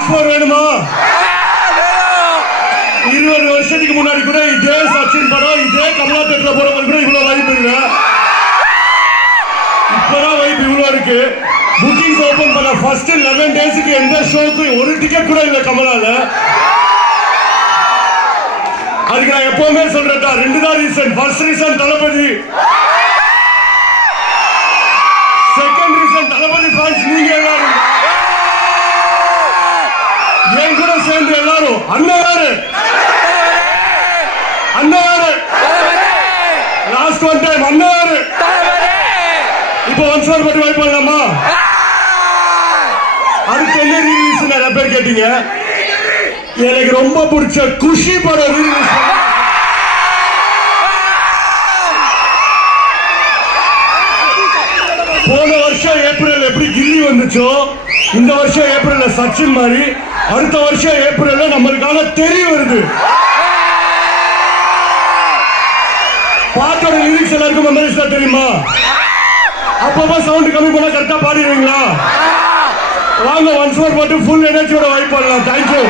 வேணுமா? 20 வருஷத்துக்கு முன்னாடி கூட இதே சச்சின் படம் இதே கமலா தேட்டர்ல போறவங்க கூட இவ்வளவு வைப்பு இல்ல. இப்பதான் வைப்பு இவ்வளவு இருக்கு. புக்கிங்ஸ் ஓபன் பண்ண ஃபர்ஸ்ட் 11 டேஸ்க்கு எந்த ஷோக்கு ஒரு டிக்கெட் கூட இல்ல கமலால. அதுக்கு நான் எப்பவுமே சொல்றேன், 2 தான் ரீசன். ஃபர்ஸ்ட் ரீசன் தளபதி, செகண்ட் ரீசன் தளபதி ஃபேன்ஸ் நீங்க எல்லாரும் என் கூட சேர்ந்து எல்லாரும் அண்ணன் யாரு அண்ணன் யாரு லாஸ்ட் ஒன் டைம் அண்ணன் யாரு இப்போ ஒன்ஸ் மோர் பத்தி வாய்ப்பு பண்ணலாமா? அதுக்கு என்ன ரீலீஸ் நிறைய பேர் கேட்டீங்க. எனக்கு ரொம்ப பிடிச்ச குஷி படம் ரீலீஸ். போன வருஷம் ஏப்ரல் எப்படி கில்லி வந்துச்சோ இந்த வருஷம் ஏப்ரல்ல சச்சின் மாதிரி, அடுத்த வருஷம் ஏப்ரல்ல நம்மளுக்கான தெரிய வருது. பாட்டோட லிரிக்ஸ் எல்லாருக்கும் மெமரிஸா தெரியுமா? அப்பப்ப சவுண்ட் கம்மி பண்ணா கரெக்டா பாடிடுவீங்களா? வாங்க ஒன்ஸ் மோர் போட்டு ஃபுல் எனர்ஜியோட வைப் பண்ணலாம். தேங்க்யூ.